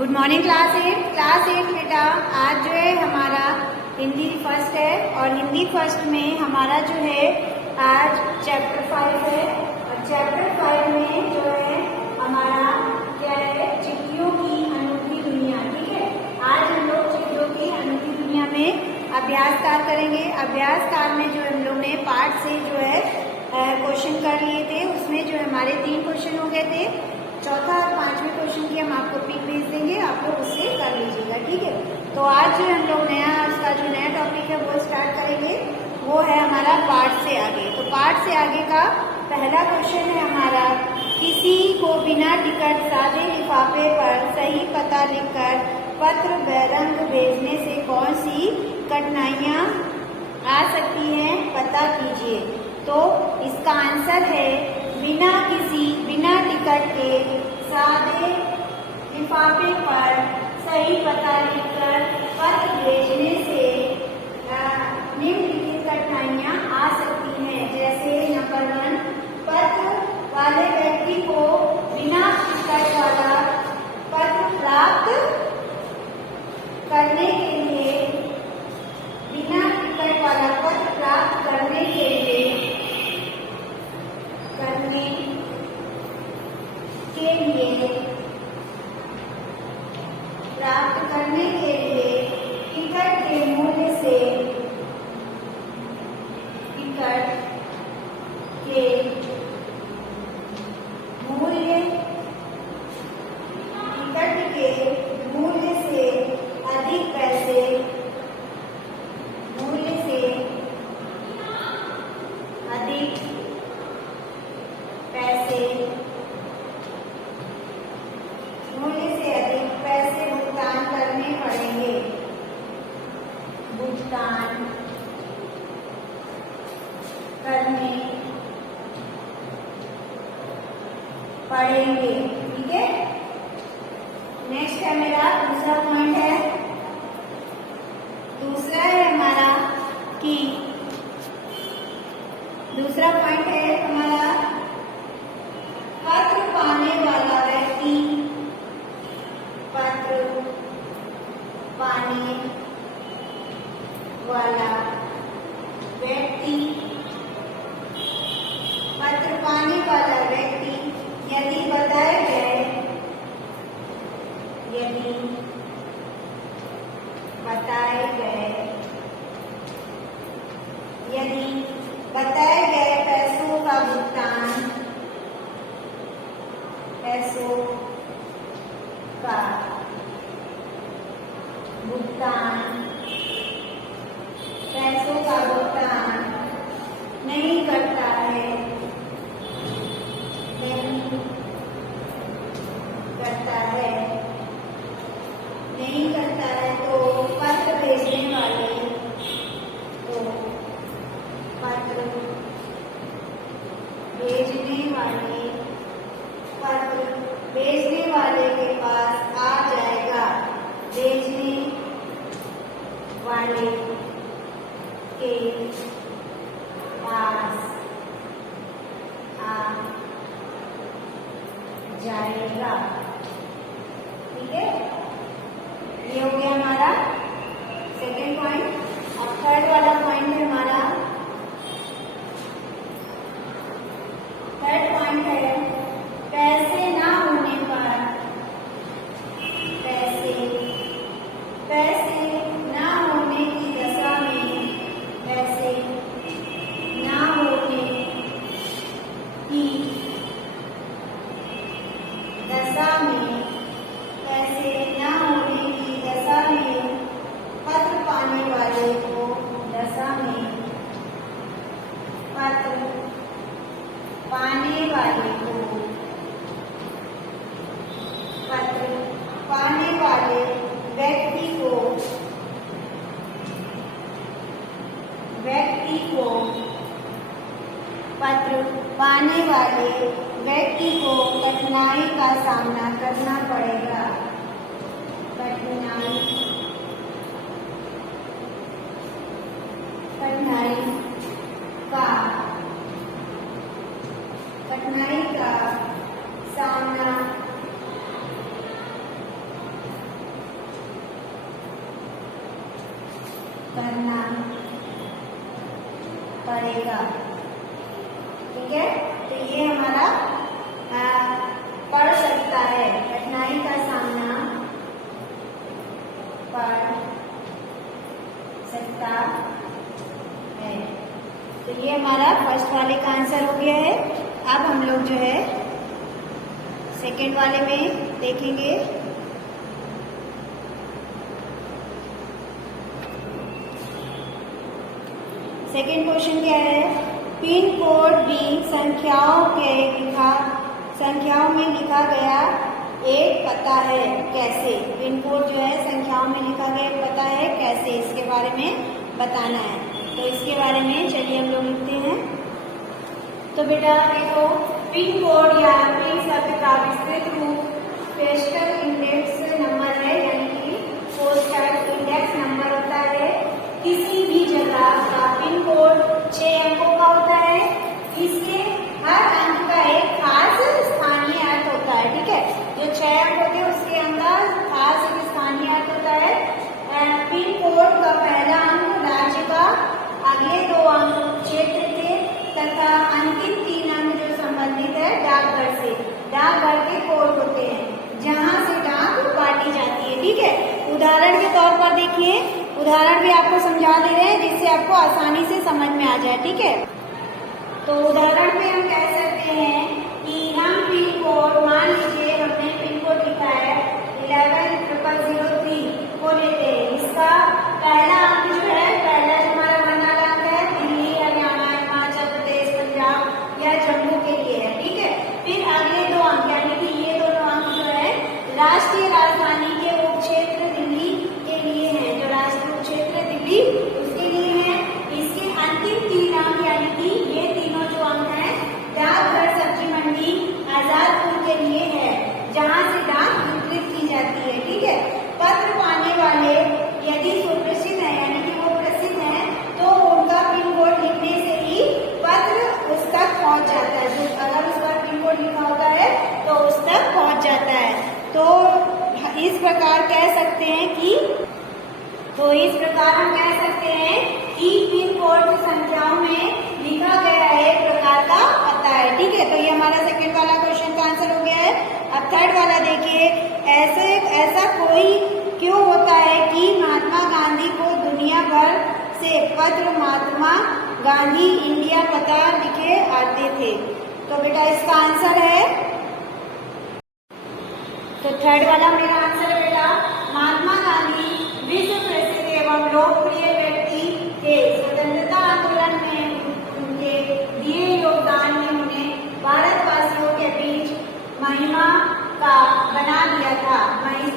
Good morning class eight बेटा। आज जो है हमारा हिंदी फर्स्ट है और हिंदी फर्स्ट में हमारा जो है आज चैप्टर 5 है और चैप्टर 5 में जो है हमारा क्या है, चिट्ठियों की अनूठी दुनिया। ठीक है, आज हम लोग चिट्ठियों की अनूठी दुनिया में अभ्यास कार्य करेंगे। अभ्यास कार्य में जो हम लोग ने पार्ट से जो है क्वेश्चन कर लिए थे, उसमें जो हमारे 3 क्वेश्चन हो गए थे। चौथा और 5वें क्वेश्चन की हम आपको पिक भेज देंगे, आप लोग उससे कर लीजिएगा। ठीक है, तो आज जो हम लोग उसका जो नया टॉपिक है वो स्टार्ट करेंगे, वो है हमारा पार्ट से आगे। तो पार्ट से आगे का पहला क्वेश्चन है हमारा, किसी को बिना टिकट सादे लिफाफे पर सही पता लिखकर पत्र बैरंग भेजने से कौन सी कठिनाइयाँ आ सकती हैं, पता कीजिए। तो इसका आंसर है बिना टिकट के सादे लिफाफे पर सही पता लिखकर पत्र भेजने से निम्नलिखित कठिनाइयाँ आ सकती हैं। जैसे नंबर 1, पत्र वाले व्यक्ति को बिना टिकट वाला पत्र प्राप्त करने के लिए टिकट के मूल्य से अधिक पैसे भुगतान करने पड़ेंगे। ठीक है, नेक्स्ट है मेरा दूसरा पॉइंट है। दूसरा है हमारा कि दूसरा पॉइंट है हमारा, पत्र पाने वाला व्यक्ति यदि बताए गए पैसों का भुगतान नहीं करता है तो पत्र भेजने वाले के पास आ जाएगा। भेजने वाले के पास आ जाएगा। ठीक है, ये हो गया हमारा सेकेंड पॉइंट। अब थर्ड वाला पॉइंट है हमारा, थर्ड पॉइंट है, पैसे ना होने पर पत्र पाने वाले को व्यक्ति को कठिनाई का सामना करना पड़ेगा। कठिनाई का सामना करना पड़ेगा। ठीक है, तो ये हमारा पड़ सकता है, कठिनाई का सामना पड़ सकता है। तो ये हमारा फर्स्ट वाले का आंसर हो गया है। अब हम लोग जो है सेकेंड वाले में देखेंगे। सेकेंड क्वेश्चन क्या है, पिन कोड भी संख्याओं में लिखा गया एक पता है, कैसे? पिन कोड जो है संख्याओं में लिखा गया एक पता है, कैसे? इसके बारे में बताना है। तो इसके बारे में चलिए हम लोग लिखते हैं। तो बेटा देखो, पिन कोड या पिन शब्द का विस्तृत रूप पोस्टल इंडेक्स नंबर है, यानी कि पोस्टल इंडेक्स नंबर होता है। किसी भी जगह का पिन कोड 6 अंकों का होता है। इसके हर अंक का एक खास स्थानीय अर्थ होता है। ठीक है, जो 6 अंक होते हैं उसके अंदर खास एक स्थानीय अर्थ होता है। पिन कोड का पहला अंक राज्य का, अगले 2 अंक क्षेत्र के तथा अंतिम 3 अंक जो संबंधित है डाकघर से। डाकघर के कोड होते हैं जहां से डाक बांटी जाती है। ठीक है, उदाहरण के तौर पर देखिए, उदाहरण भी आपको समझा दे रहे हैं जिससे आपको आसानी से समझ में आ जाए। ठीक है, तो उदाहरण में हम कह सकते हैं कि हम पिन कोड, मान लीजिए हमने पिन कोड लिखा है 110003 को लेते हैं। इसका पहला अंक जो है, पहला जो हमारा बना अंक है दिल्ली, हरियाणा, हिमाचल प्रदेश, पंजाब या जम्मू के लिए है। ठीक है, फिर अगले 2 अंक, यानी कि ये दोनों अंक जो है राष्ट्रीय राजधानी के उप क्षेत्र दिल्ली के लिए है। जो राष्ट्रीय उप क्षेत्र दिल्ली उसके लिए है। इसके अंतिम 3 अंक, यानी कि ये तीनों जो अंक हैं डाकघर सब्जी मंडी आजादपुर के लिए है, जहां से डाक वितरित की जाती है। ठीक है, पत्र पाने वाले यदि सुप्रसिद्ध है, यानी कि वो प्रसिद्ध है, तो उनका पिन कोड लिखने से ही पत्र उस तक पहुंच जाता है। जो अगर उस पर पिन कोड लिखा होता है तो उस तक पहुंच जाता है। तो इस प्रकार कह सकते हैं कि हम कह सकते हैं कि पिन कोड संख्याओं में लिखा गया है एक प्रकार का पता है। ठीक है, तो ये हमारा सेकंड वाला क्वेश्चन का आंसर हो गया है। अब थर्ड वाला देखिए, ऐसा कोई क्यों होता है कि महात्मा गांधी को दुनिया भर से पत्र महात्मा गांधी इंडिया पता लिखे आते थे? तो बेटा इसका आंसर है, तो थर्ड वाला मेरा आंसर है बेटा, महात्मा गांधी विश्व प्रसिद्ध एवं लोकप्रिय व्यक्ति थे। स्वतंत्रता आंदोलन में उनके दिए योगदान ने उन्हें भारतवासियों के बीच महिमा का बना दिया था,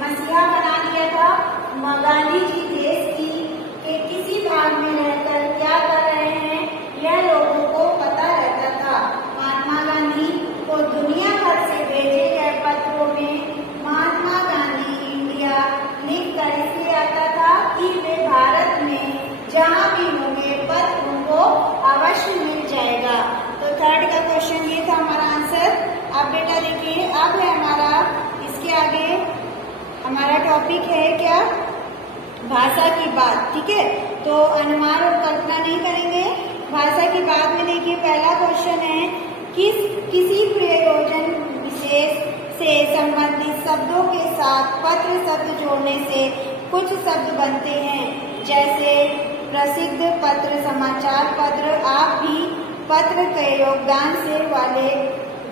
मसीहा बना दिया था। गांधी जी देश के किसी भाग में रहकर क्या कर रहे हैं यह लोगों को पता रहता था। महात्मा गांधी को दुनिया भर से भेजे गए पत्रों में महात्मा गांधी इंडिया लिखकर इसलिए आता था कि वे भारत में जहां भी होंगे पत्र उनको अवश्य मिल जाएगा। तो थर्ड का क्वेश्चन ये था हमारा आंसर। अब बेटा देखिए, अब है हमारा इसके आगे हमारा टॉपिक है क्या, भाषा की बात। ठीक है, तो अनुमान और कल्पना नहीं करेंगे, भाषा की बात में देखिए पहला क्वेश्चन है, किसी प्रयोजन विशेष से संबंधित शब्दों के साथ पत्र शब्द जोड़ने से कुछ शब्द बनते हैं, जैसे प्रसिद्ध पत्र, समाचार पत्र। आप भी पत्र के योगदान से वाले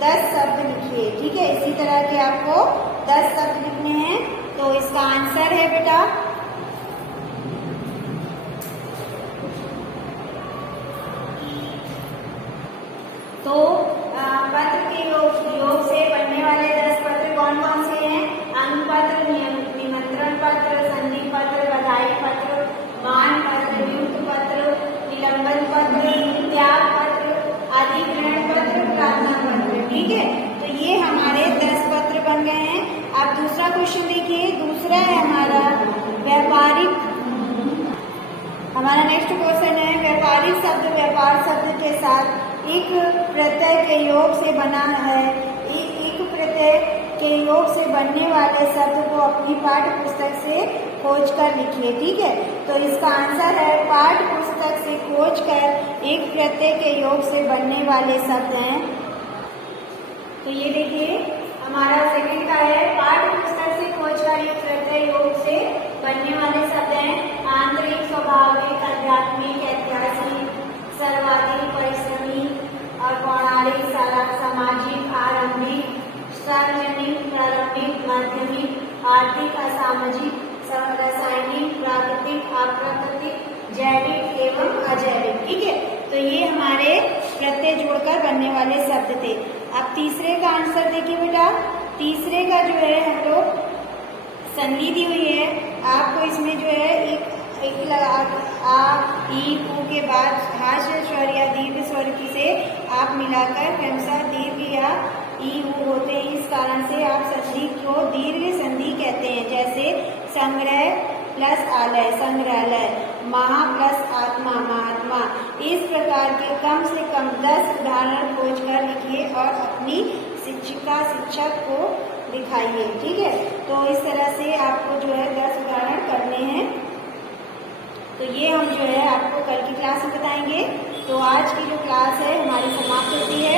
10 शब्द लिखिए। ठीक है, इसी तरह के आपको 10 शब्द लिखने हैं। तो इसका आंसर है बेटा, तो पत्र के योग से बनने वाले 10 पत्र कौन कौन से हैं? अंक पत्र, निमंत्रण पत्र, संधि पत्र, बधाई पत्र, मान पत्र, नियुक्त पत्र, निलंबन पत्र, त्याग पत्र, अधिग्रहण पत्र, प्रार्थना पत्र। ठीक है, तो ये हमारे 10 पत्र बन गए हैं। अब दूसरा क्वेश्चन देखिए, दूसरा है हमारा व्यापारिक। हमारा नेक्स्ट क्वेश्चन है, व्यापारिक शब्द व्यापार शब्द के साथ एक प्रत्यय के योग से बना है। एक प्रत्यय के योग से बनने वाले शब्द को अपनी पाठ्य पुस्तक से खोज कर लिखिए। ठीक है, तो इसका आंसर है पाठ्य पुस्तक से खोज कर एक प्रत्यय के योग से बनने वाले शब्द हैं। तो ये देखिए हमारा सेकंड का है पाठ्य पुस्तक से खोज कर एक प्रत्यय योग से बनने वाले शब्द हैं आंतरिक, स्वाभाविक, आध्यात्मिक, ऐतिहासिक, सर्वाधिक, परिश्रमी और पौराणिक, सामाजिक, आरंभिक, सार्वजनिक, प्रारंभिक, माध्यमिक, आर्थिक, असामाजिक, रासायनिक, प्राकृतिक, अप्राकृतिक, जैविक एवं अजैविक। ठीक है, तो ये हमारे प्रत्यय जोड़कर बनने वाले शब्द थे। अब तीसरे का आंसर देखिए बेटा, तीसरे का जो है हम लोग संधि दी हुई है आपको, इसमें जो है एक लगा आ ई उ के बाद हास्य स्वर या दीर्घ स्वर से आप मिलाकर क्रमशः दीर्घ या ई उ होते हैं, इस कारण से आप संधि को दीर्घ संधि कहते हैं। जैसे संग्रह प्लस आलय, संग्रहालय, महा प्लस आत्मा, महात्मा। इस प्रकार के कम से कम 10 उदाहरण खोज कर लिखिए और अपनी शिक्षक को दिखाइए। ठीक है, तो इस तरह से आपको जो है 10 उदाहरण करने हैं। तो ये हम जो है आपको कल की क्लास में बताएंगे। तो आज की जो क्लास है हमारी समाप्त होती है।